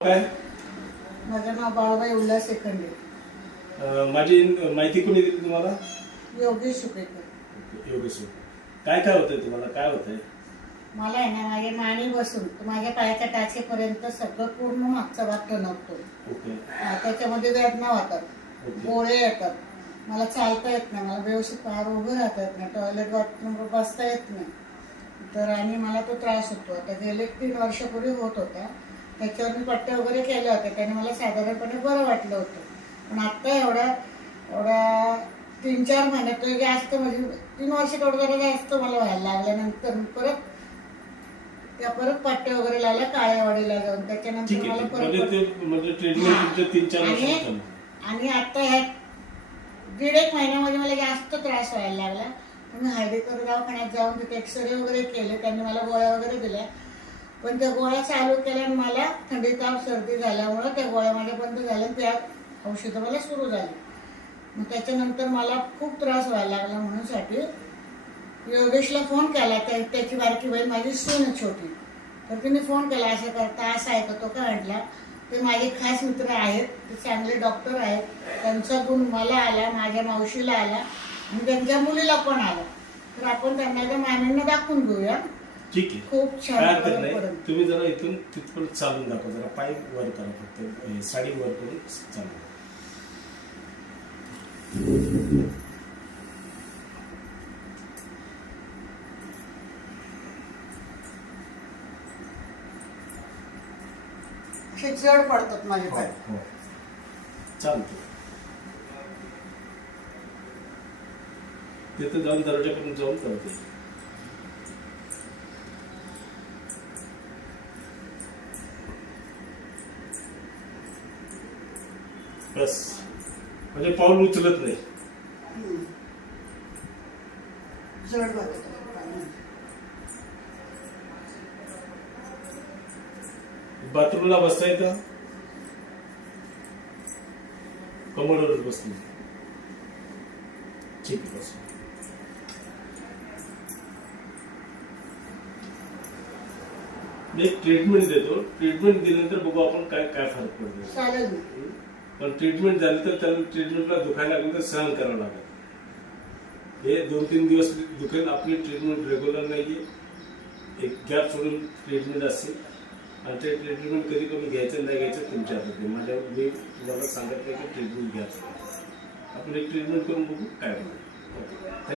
काय? माझं नाव बाळाबाई उल्हास एखंडे. माझी माहिती कोणी दिली तुम्हाला? योगेश शुकेकर. योगेश. काय काय होतंय तुम्हाला? काय होतंय? मला आहे ना माझ्या माने बसून माझ्या पायाच्या टाचेपर्यंत सगळं पूर्ण मागचा भाग टणकतो. ओके. त्याच्यामध्ये वेदना होतात, ओके. गोळे येतात, मला चालता येत नाही, मला व्यवस्थित पायावर उभं राहता येत नाही, टॉयलेट बाथरूमवर बसता येत नाही. तर आणि मला तो त्रास होतो. आता गेले 3 वर्षापूर्वी होत होता. त्याच्यावर मी पट्ट्या वगैरे केल्या होत्या, त्याने मला साधारणपणे बरं वाटलं होतं. पण आत्ता एवढा 3-4 महिन्यात जास्त म्हणजे 3 वर्ष तेवढं जरा जास्त मला व्हायला लागल्यानंतर परत पट्ट्या वगैरे लावल्या काळेवाडीला जाऊन. त्याच्यानंतर मला म्हणजे ट्रीटमेंट तुमच्या 3-4 वर्षांनी आणि आता ह्या 1.5 महिन्यामध्ये मला जास्त त्रास व्हायला लागला. मी हळदीकर दवाखान्यात जाऊन तिथे एक्सरे वगैरे केले, त्यांनी मला गोळ्या वगैरे दिल्या. पण त्या गोळ्या चालू केल्या आणि मला थंडी ताप सर्दी झाल्यामुळं त्या गोळ्या माझ्या बंद झाल्या, त्या औषधं मला सुरू झाली. मग त्याच्यानंतर मला खूप त्रास व्हायला लागला. म्हणूनसाठी योगेशला फोन केला, त्याची बारकी बहीण माझी सून आहे छोटी. तर तिने फोन केला, असं करता असं आहे का? तो काय म्हटला, ते माझे खास मित्र आहेत, ते चांगले डॉक्टर आहेत, त्यांचा गुण मला आला, माझ्या मावशीला आला आणि त्यांच्या मुलीला पण आला. तर आपण त्यांना त्या मामींना दाखवून घेऊया. ठीक आहे, खूप छान. तुम्ही जरा इथून तिथपर्यंत चालून दाखवा, जरा पाय वर करा, फक्त साडी वर करून चालू. असे जड पडतात माझे पाय. चालतो. तिथं जाऊन दरवाजापर्यंत जाऊन करते. बस, म्हणजे पाऊल उचलत नाही. जड पडतात. बाथरूमला बसता येतं? कमोडवरच बसली. ठीक आहे, बस. एक ट्रीटमेंट देतो. ट्रीटमेंट दिल्यानंतर बघू आपण काय काय फरक पडतो. चालेल. पण ट्रीटमेंट झाली तर त्याला ट्रीटमेंटला दुखायला लागलं तर सहन करावं लागेल. हे 2-3 दिवस दुखेल. आपली ट्रीटमेंट रेग्युलर नाहीये, एक गॅप सोडून ट्रीटमेंट असते. आणि ते ट्रीटमेंट कधी कमी घ्यायचं नाही घ्यायचं तुमच्या हातात. मी तुम्हाला सांगितलं की ट्रीटमेंट घ्यायचं. आपण एक ट्रीटमेंट करून बघू काय होईल.